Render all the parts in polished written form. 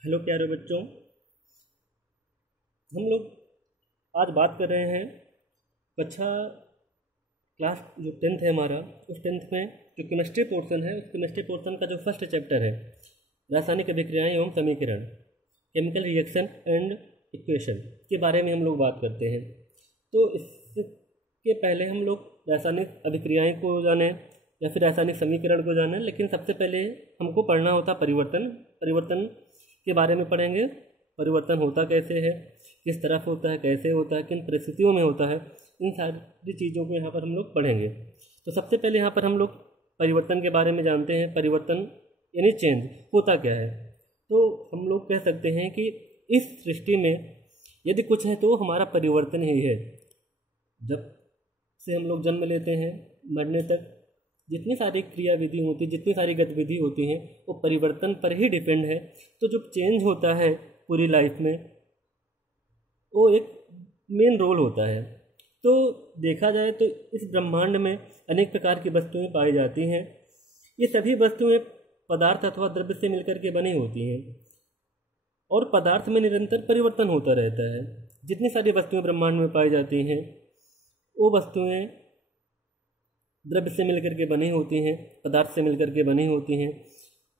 Hello प्यारे बच्चों। हम लोग आज बात कर रहे हैं कक्षा क्लास जो 10th है हमारा, उस 10th में जो केमिस्ट्री पोर्शन है, उस केमिस्ट्री पोर्शन का जो फर्स्ट चैप्टर है रासायनिक अभिक्रियाएं एवं समीकरण, केमिकल रिएक्शन एंड इक्वेशन के बारे में हम लोग बात करते हैं। तो इसके पहले हम लोग रासायनिक अभिक्रियाएं को जाने या फिर रासायनिक समीकरण को जाने, लेकिन सबसे पहले हमको पढ़ना होता परिवर्तन के बारे में पढ़ेंगे। परिवर्तन होता कैसे है, किस तरफ होता है, कैसे होता है, किन परिस्थितियों में होता है, इन सारी चीज़ों को यहाँ पर हम लोग पढ़ेंगे। तो सबसे पहले यहाँ पर हम लोग परिवर्तन के बारे में जानते हैं। परिवर्तन यानी चेंज होता क्या है। तो हम लोग कह सकते हैं कि इस सृष्टि में यदि कुछ है तो हमारा परिवर्तन ही है। जब से हम लोग जन्म लेते हैं मरने तक जितनी सारी क्रियाविधि होती, जितनी सारी गतिविधि होती हैं, वो परिवर्तन पर ही डिपेंड है। तो जो चेंज होता है पूरी लाइफ में, वो एक मेन रोल होता है। तो देखा जाए तो इस ब्रह्मांड में अनेक प्रकार की वस्तुएं पाई जाती हैं। ये सभी वस्तुएं पदार्थ अथवा द्रव्य से मिलकर के बनी होती हैं और पदार्थ में निरंतर परिवर्तन होता रहता है। जितनी सारी वस्तुएं ब्रह्मांड में पाई जाती हैं, वो वस्तुएं द्रव्य से मिलकर के बनी होती हैं, पदार्थ से मिलकर के बनी होती हैं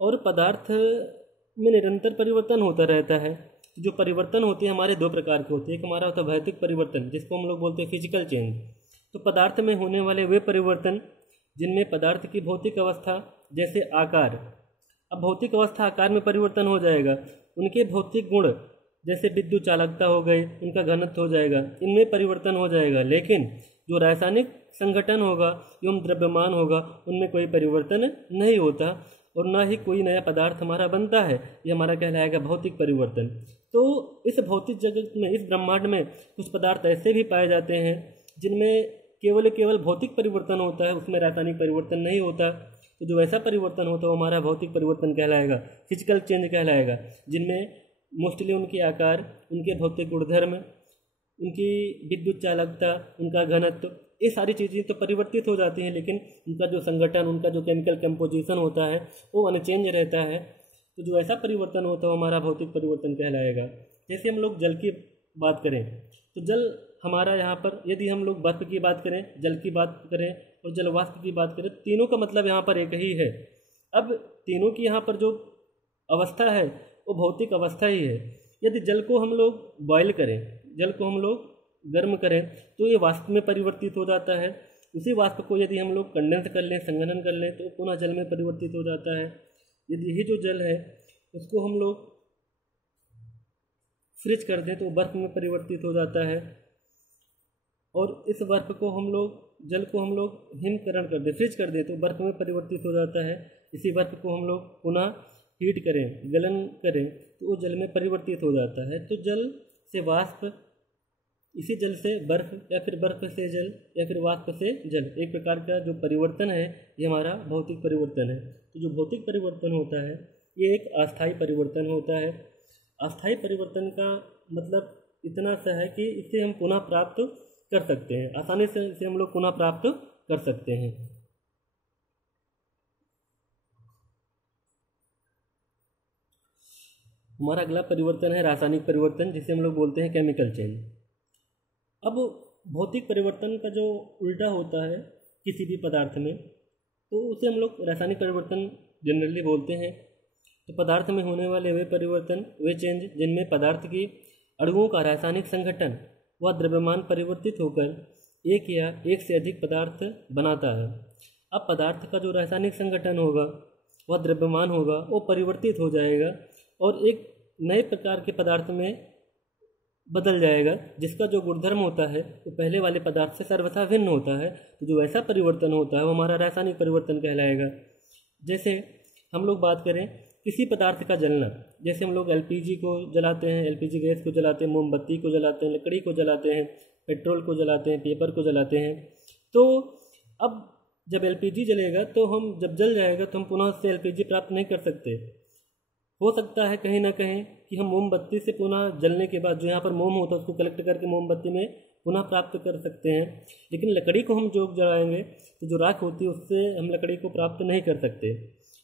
और पदार्थ में निरंतर परिवर्तन होता रहता है। जो परिवर्तन होती है हमारे दो प्रकार के होते हैं। एक हमारा होता है भौतिक परिवर्तन, जिसको हम लोग बोलते हैं फिजिकल चेंज। तो पदार्थ में होने वाले वे परिवर्तन जिनमें पदार्थ की भौतिक अवस्था जैसे आकार, अब भौतिक अवस्था आकार में परिवर्तन हो जाएगा, उनके भौतिक गुण जैसे विद्युत चालकता हो गई, उनका घनत्व हो जाएगा, इनमें परिवर्तन हो जाएगा। लेकिन जो रासायनिक संगठन होगा एवं द्रव्यमान होगा, उनमें कोई परिवर्तन नहीं होता और ना ही कोई नया पदार्थ हमारा बनता है। ये हमारा कहलाएगा भौतिक परिवर्तन। तो इस भौतिक जगत में, इस ब्रह्मांड में कुछ पदार्थ ऐसे भी पाए जाते हैं जिनमें केवल भौतिक परिवर्तन होता है, उसमें रासायनिक परिवर्तन नहीं होता। तो जो ऐसा परिवर्तन होता है वो हमारा भौतिक परिवर्तन कहलाएगा, फिजिकल चेंज कहलाएगा, जिनमें मोस्टली उनके आकार, उनके भौतिक गुणधर्म, उनकी विद्युत चालकता, उनका घनत्व, ये सारी चीज़ें तो परिवर्तित हो जाती हैं, लेकिन उनका जो संगठन, उनका जो केमिकल कंपोजिशन होता है वो अनचेंज रहता है। तो जो ऐसा परिवर्तन होता है वो हमारा भौतिक परिवर्तन कहलाएगा। जैसे हम लोग जल की बात करें तो जल हमारा यहाँ पर, यदि हम लोग बर्फ की बात करें, जल की बात करें और जल वाष्प की बात करें, तीनों का मतलब यहाँ पर एक ही है। अब तीनों की यहाँ पर जो अवस्था है वो भौतिक अवस्था ही है। यदि जल को हम लोग बॉयल करें, जल को हम लोग गर्म करें, तो ये वाष्प में परिवर्तित हो जाता है। उसी वाष्प को यदि हम लोग कंडेंस कर लें, संघनन कर लें, तो पुनः जल में परिवर्तित हो जाता है। यदि यही जो जल है उसको हम लोग फ्रिज कर दें तो बर्फ़ में परिवर्तित हो जाता है। और इस बर्फ़ को हम लोग, जल को हम लोग हिमकरण कर दें, फ्रिज कर दें, तो बर्फ़ में परिवर्तित हो जाता है। इसी बर्फ़ को हम लोग पुनः हीट करें, गलन करें, तो वो जल में परिवर्तित हो जाता है। तो जल से वाष्प, इसी जल से बर्फ़, या फिर बर्फ़ से जल, या फिर वाष्प से जल, एक प्रकार का जो परिवर्तन है ये हमारा भौतिक परिवर्तन है। तो जो भौतिक परिवर्तन होता है ये एक अस्थायी परिवर्तन होता है। अस्थायी परिवर्तन का मतलब इतना सा है कि इसे हम पुनः प्राप्त कर सकते हैं, आसानी से इसे हम लोग पुनः प्राप्त कर सकते हैं। हमारा अगला परिवर्तन है रासायनिक परिवर्तन, जिसे हम लोग बोलते हैं केमिकल चेंज। अब भौतिक परिवर्तन का जो उल्टा होता है किसी भी पदार्थ में, तो उसे हम लोग रासायनिक परिवर्तन जनरली बोलते हैं। तो पदार्थ में होने वाले वे परिवर्तन, वे चेंज जिनमें पदार्थ की अणुओं का रासायनिक संगठन व द्रव्यमान परिवर्तित होकर एक या एक से अधिक पदार्थ बनाता है। अब पदार्थ का जो रासायनिक संगठन होगा वह द्रव्यमान होगा, वो परिवर्तित हो जाएगा और एक नए प्रकार के पदार्थ में बदल जाएगा, जिसका जो गुणधर्म होता है वो पहले वाले पदार्थ से सर्वथा भिन्न होता है। तो जो ऐसा परिवर्तन होता है वो हमारा रासायनिक परिवर्तन कहलाएगा। जैसे हम लोग बात करें किसी पदार्थ का जलना, जैसे हम लोग एलपीजी को जलाते हैं, एलपीजी गैस को जलाते हैं, मोमबत्ती को जलाते हैं, लकड़ी को जलाते हैं, पेट्रोल को जलाते हैं, पेपर को जलाते हैं। तो अब जब एलपीजी जलेगा तो हम, जब जल जाएगा तो हम पुनः से एलपीजी प्राप्त नहीं कर सकते। हो सकता है कहीं ना कहीं कि हम मोमबत्ती से पुनः जलने के बाद जो यहाँ पर मोम होता है उसको कलेक्ट करके मोमबत्ती में पुनः प्राप्त कर सकते हैं। लेकिन लकड़ी को हम जो जलाएंगे तो जो राख होती है उससे हम लकड़ी को प्राप्त नहीं कर सकते।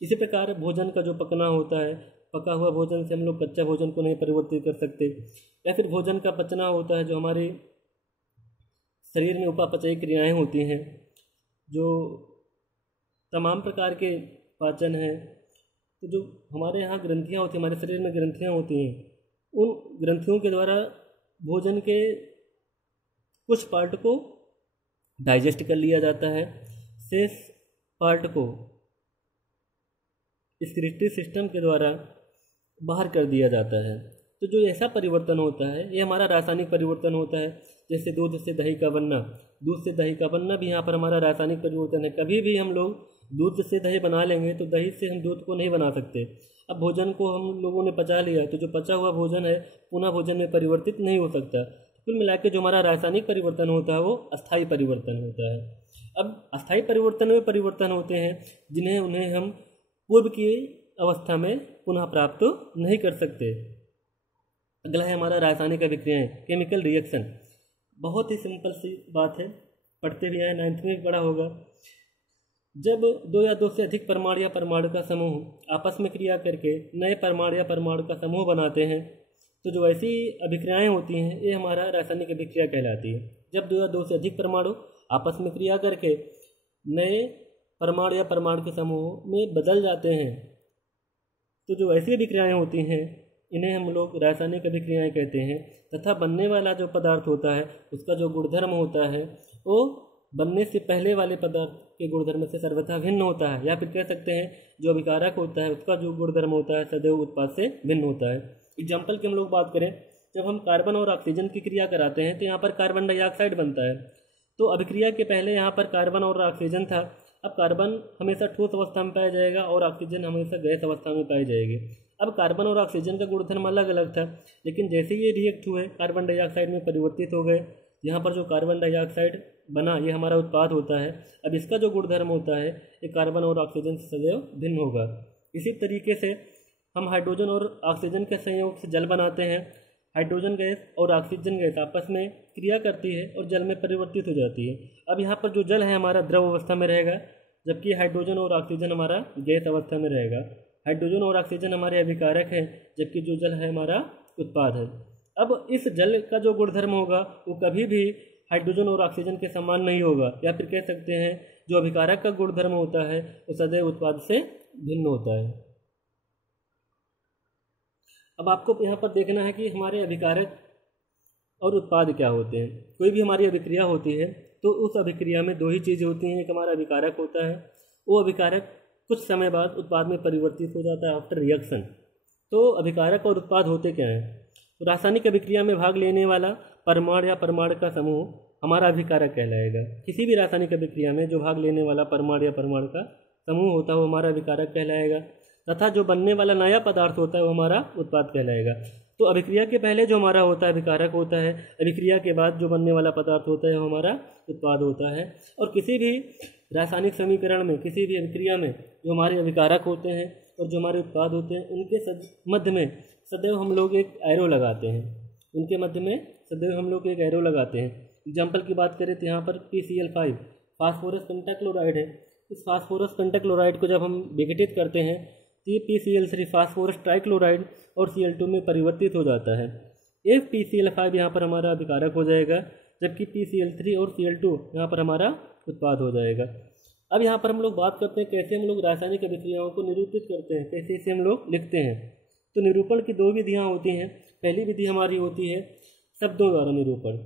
इसी प्रकार भोजन का जो पकना होता है, पका हुआ भोजन से हम लोग कच्चा भोजन को नहीं परिवर्तित कर सकते। या फिर भोजन का पचना होता है, जो हमारे शरीर में उपापचयी क्रियाएं होती हैं, जो तमाम प्रकार के पाचन हैं, तो जो हमारे यहाँ ग्रंथियाँ होती हैं, हमारे शरीर में ग्रंथियाँ होती हैं, उन ग्रंथियों के द्वारा भोजन के कुछ पार्ट को डाइजेस्ट कर लिया जाता है, शेष पार्ट को एक्सक्रीटरी सिस्टम के द्वारा बाहर कर दिया जाता है। तो जो ऐसा परिवर्तन होता है ये हमारा रासायनिक परिवर्तन होता है। जैसे दूध से दही का बनना, दूध से दही का बनना भी यहाँ पर हमारा रासायनिक परिवर्तन है। कभी भी हम लोग दूध से दही बना लेंगे तो दही से हम दूध को नहीं बना सकते। अब भोजन को हम लोगों ने पचा लिया तो जो पचा हुआ भोजन है पुनः भोजन में परिवर्तित नहीं हो सकता। कुल मिला के जो हमारा रासायनिक परिवर्तन होता है वो अस्थायी परिवर्तन होता है। अब अस्थायी परिवर्तन में परिवर्तन होते हैं जिन्हें उन्हें हम पूर्व की अवस्था में पुनः प्राप्त नहीं कर सकते। अगला है हमारा रासायनिक अभिक्रियाएं, केमिकल रिएक्शन। बहुत ही सिंपल सी बात है, पढ़ते भी आए, 9th में भी पढ़ा होगा। जब दो या दो से अधिक परमाणु या परमाणु का समूह आपस में क्रिया करके नए परमाणु या परमाणु का समूह बनाते हैं तो जो ऐसी अभिक्रियाएं होती हैं ये हमारा रासायनिक अभिक्रिया कहलाती है। जब दो या दो से अधिक परमाणु आपस में क्रिया करके नए परमाणु या परमाणु के समूह में बदल जाते हैं तो जो ऐसी अभिक्रियाएं होती हैं इन्हें हम लोग रासायनिक अभिक्रियाएं कहते हैं। तथा बनने वाला जो पदार्थ होता है उसका जो गुणधर्म होता है वो बनने से पहले वाले पदार्थ के गुणधर्म से सर्वथा भिन्न होता है, या फिर कह सकते हैं जो अभिकारक होता है उसका जो गुणधर्म होता है सदैव उत्पाद से भिन्न होता है। एग्जाम्पल की हम लोग बात करें, जब हम कार्बन और ऑक्सीजन की क्रिया कराते हैं तो यहाँ पर कार्बन डाइऑक्साइड बनता है। तो अभिक्रिया के पहले यहाँ पर कार्बन और ऑक्सीजन था। अब कार्बन हमेशा ठोस अवस्था में पाया जाएगा और ऑक्सीजन हमेशा गैस अवस्था में पाई जाएगी। अब कार्बन और ऑक्सीजन का गुणधर्म अलग अलग था, लेकिन जैसे ये रिएक्ट हुए कार्बन डाइऑक्साइड में परिवर्तित हो गए। यहाँ पर जो कार्बन डाइऑक्साइड बना ये हमारा उत्पाद होता है। अब इसका जो गुणधर्म होता है ये कार्बन और ऑक्सीजन से सदैव भिन्न होगा। इसी तरीके से हम हाइड्रोजन और ऑक्सीजन के संयोग से जल बनाते हैं। हाइड्रोजन गैस और ऑक्सीजन गैस आपस में क्रिया करती है और जल में परिवर्तित हो जाती है। अब यहाँ पर जो जल है हमारा द्रव अवस्था में रहेगा, जबकि हाइड्रोजन और ऑक्सीजन हमारा गैस अवस्था में रहेगा। हाइड्रोजन और ऑक्सीजन हमारे अभिकारक हैं, जबकि जो जल है हमारा उत्पाद है। अब इस जल का जो गुणधर्म होगा वो कभी भी हाइड्रोजन और ऑक्सीजन के समान नहीं होगा, या फिर कह सकते हैं जो अभिकारक का गुणधर्म होता है वो सदैव उत्पाद से भिन्न होता है। अब आपको यहाँ पर देखना है कि हमारे अभिकारक और उत्पाद क्या होते हैं। कोई भी हमारी अभिक्रिया होती है तो उस अभिक्रिया में दो ही चीज़ें होती हैं। एक हमारा अभिकारक होता है, वो अभिकारक कुछ समय बाद उत्पाद में परिवर्तित हो जाता है आफ्टर रिएक्शन। तो अभिकारक और उत्पाद होते क्या हैं? तो रासायनिक अभिक्रिया में भाग लेने वाला परमाणु या परमाणु का समूह हमारा अभिकारक कहलाएगा। किसी भी रासायनिक अभिक्रिया में जो भाग लेने वाला परमाणु या परमाणु का समूह होता है वो हमारा अभिकारक कहलाएगा। तथा जो बनने वाला नया पदार्थ होता है वो हमारा उत्पाद कहलाएगा। तो अभिक्रिया के पहले जो हमारा होता है अभिकारक होता है, अभिक्रिया के बाद जो बनने वाला पदार्थ होता है वो हमारा उत्पाद होता है। और किसी भी रासायनिक समीकरण में, किसी भी अभिक्रिया में जो हमारे अभिकारक होते हैं और जो हमारे उत्पाद होते हैं उनके मध्य में सदैव हम लोग एक एरो लगाते हैं। उनके मध्य में सदैव हम लोग एक एरो लगाते हैं। एग्जाम्पल की बात करें तो यहाँ पर PCl5 फास्फोरस पेंटाक्लोराइड है। इस फास्फोरस पेंटाक्लोराइड को जब हम विघटित करते हैं तो ये PCl3 फास्फोरस ट्राइक्लोराइड और Cl2 में परिवर्तित हो जाता है। एक PCl5 यहाँ पर हमारा अभिकारक हो जाएगा, जबकि PCl3 और Cl2 यहाँ पर हमारा उत्पाद हो जाएगा। अब यहाँ पर हम लोग बात करते हैं कैसे हम लोग रासायनिक अभिक्रियाओं को निरूपित करते हैं, कैसे इसे हम लोग लिखते हैं। तो निरूपण की दो विधियाँ होती हैं। पहली विधि हमारी होती है शब्दों द्वारा निरूपण।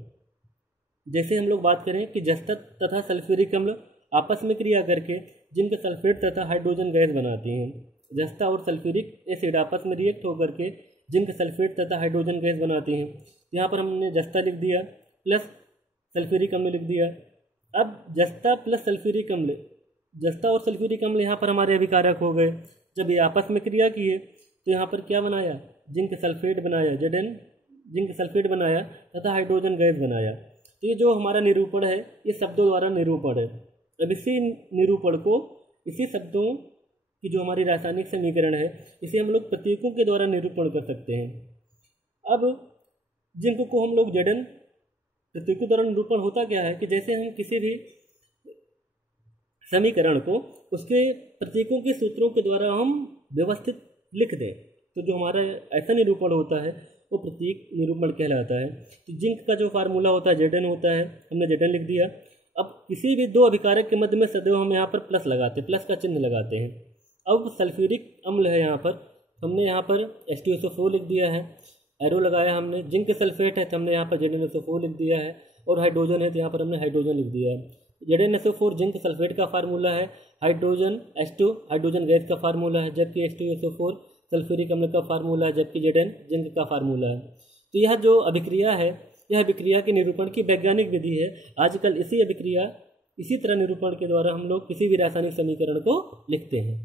जैसे हम लोग बात करें कि जस्ता तथा सल्फ्यूरिक अम्ल आपस में क्रिया करके जिंक सल्फेट तथा हाइड्रोजन गैस बनाती हैं। जस्ता और सल्फ्यूरिक एसिड आपस में रिएक्ट होकर के जिंक सल्फेट तथा हाइड्रोजन गैस बनाती हैं। यहाँ पर हमने जस्ता लिख दिया प्लस सल्फ्यूरिक अम्ल लिख दिया। अब जस्ता प्लस सल्फ्यूरिक अम्ल, जस्ता और सल्फ्यूरिक अम्ल यहाँ पर हमारे अभिकारक हो गए। जब ये आपस में क्रिया किए तो यहाँ पर क्या बनाया, जिंक सल्फेट बनाया, Zn जिंक सल्फेट बनाया तथा हाइड्रोजन गैस बनाया। तो ये जो हमारा निरूपण है ये शब्दों द्वारा निरूपण है। अब इसी निरूपण को, इसी शब्दों की जो हमारी रासायनिक समीकरण है इसे हम लोग प्रतीकों के द्वारा निरूपण कर सकते हैं। अब जिंक को हम लोग Zn प्रतीकों द्वारा निरूपण होता क्या है कि जैसे हम किसी भी समीकरण को उसके प्रतीकों के सूत्रों के द्वारा हम व्यवस्थित लिख दें तो जो हमारा ऐसा निरूपण होता है वो प्रतीक निरूपण कहलाता है। तो जिंक का जो फार्मूला होता है Zn होता है, हमने Zn लिख दिया। अब किसी भी दो अभिकारक के मध्य में सदैव हम यहाँ पर प्लस लगाते हैं, प्लस का चिन्ह लगाते हैं। अब सल्फ्यूरिक अम्ल है यहाँ पर, हमने यहाँ पर H2SO4 लिख दिया है, एरो लगाया हमने। जिंक सल्फेट है तो हमने यहाँ पर ZnSO4 लिख दिया है, और हाइड्रोजन है तो यहाँ पर हमने हाइड्रोजन लिख दिया है। ZnSO4 जिंक सल्फेट का फार्मूला है, हाइड्रोजन H2 हाइड्रोजन गैस का फार्मूला है, जबकि H2SO4 सल्फ्यूरिक अम्ल का फार्मूला है, जबकि Zn जिंक का फार्मूला है। तो यह जो अभिक्रिया है, यह अभिक्रिया के निरूपण की वैज्ञानिक विधि है। आजकल इसी तरह निरूपण के द्वारा हम लोग किसी भी रासायनिक समीकरण को लिखते हैं।